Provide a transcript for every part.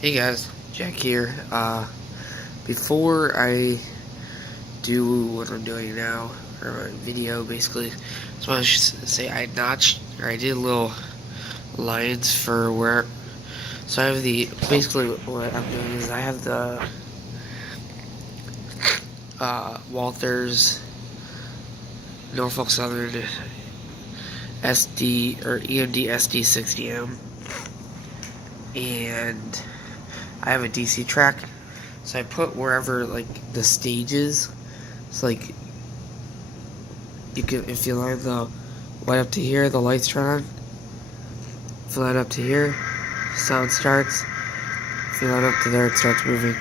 Hey guys, Jack here. Before I do what I'm doing now, or my video basically, just want to say I notched, or I did little lines for where, so I have basically what I'm doing is I have the Walther's Norfolk Southern SD, or EMD sd60m, and I have a DC track, so I put wherever like the stages. It's like you can, if you line the light up to here, the lights turn on. If you line up to here, sound starts. If you line up to there, it starts moving.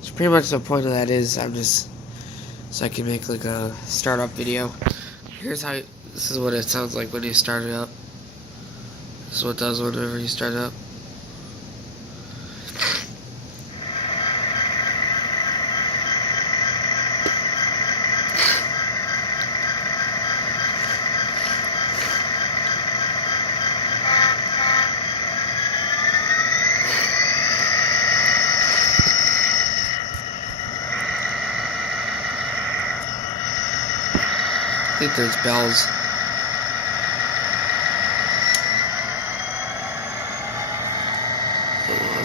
So pretty much the point of that is I'm just so I can make like a startup video. Here's how. This is what it sounds like when you start it up. This is what it does whenever you start it up. I think there's bells.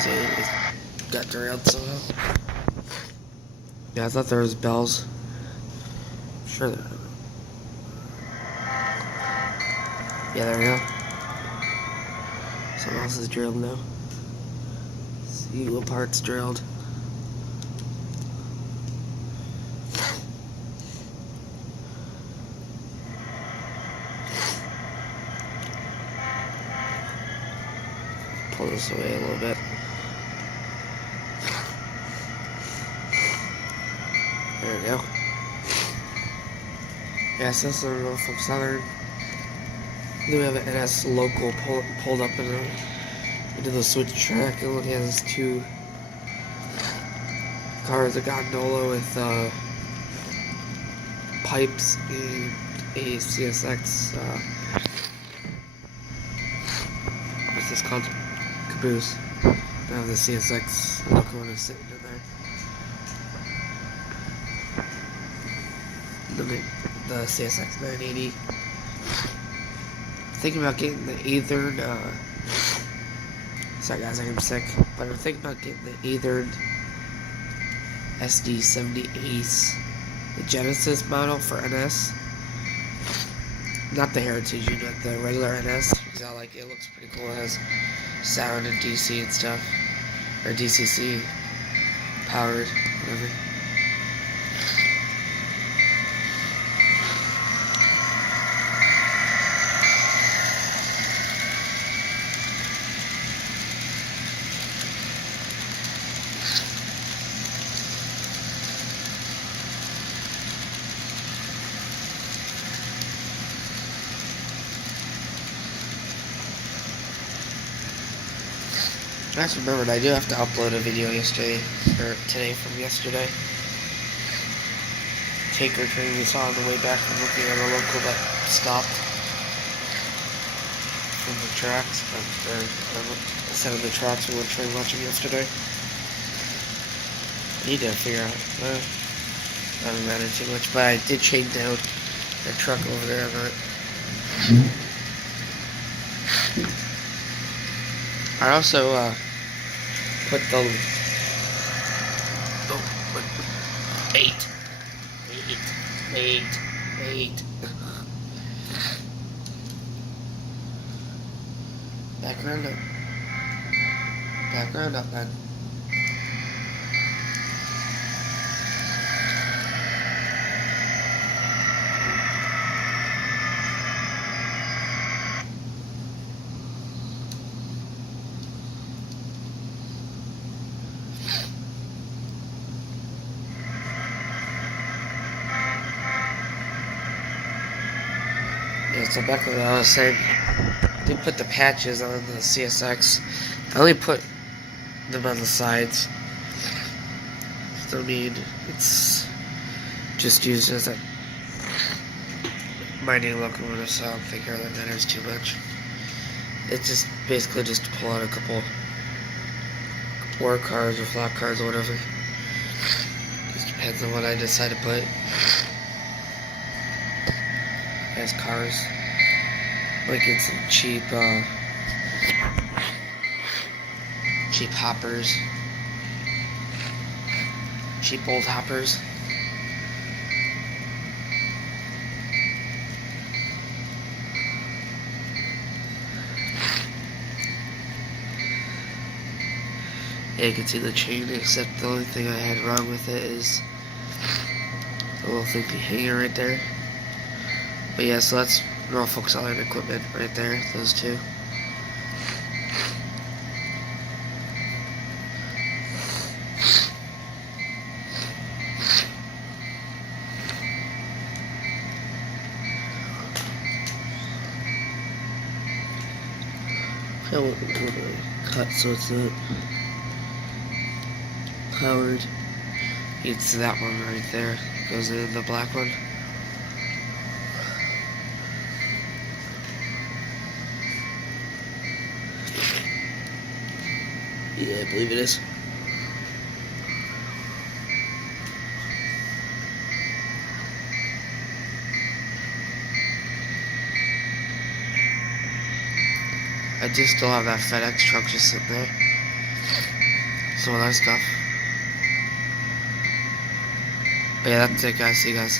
It got derailed somehow. Yeah, I thought there was bells. I'm sure there. Yeah, there we go. Something else is drilled now. See what part's drilled. Pull this away a little bit. There we go. Yeah, so this is Norfolk Southern. Then we have an NS local pulled up into the switch track. And look, it has two cars, a gondola with pipes and a CSX. What's this called? Caboose. I have the CSX locomotive sitting in there. The CSX 980. Thinking about getting the Athered. Sorry guys, I'm sick, but I'm thinking about getting the Athered sd60 Ace, the Genesis model for NS. Not the Heritage unit, the regular NS. Because I like it. It looks pretty cool. It has sound and DC and stuff, or DCC powered, whatever. I just remembered I do have to upload a video today from yesterday. Taker train we saw on the way back from looking at a local that stopped from the tracks, instead of the tracks we were train watching yesterday. I need to figure out, that doesn't matter too much, but I did chain down that truck over there on that. I also, put the wait. Background up, man. Yeah, so back to what I was saying, I did put the patches on the CSX. I only put them on the sides. So I mean, it's just used as a mining locomotive, so I don't think it really matters too much. it's just basically just to pull out a couple work cards or flat cards or whatever. Just depends on what I decide to put. As cars, like get some cheap hoppers, cheap old hoppers. Yeah, you can see the chain, except the only thing I had wrong with it is the little thingy hanger right there. But yeah, so that's Norfolk Southern equipment right there, those two. I want to cut so it's not powered. It's that one right there. Goes in the black one. Yeah, I believe it is. I just still have that FedEx truck just sitting there. Some other stuff. But yeah, that's it, guys. See you guys.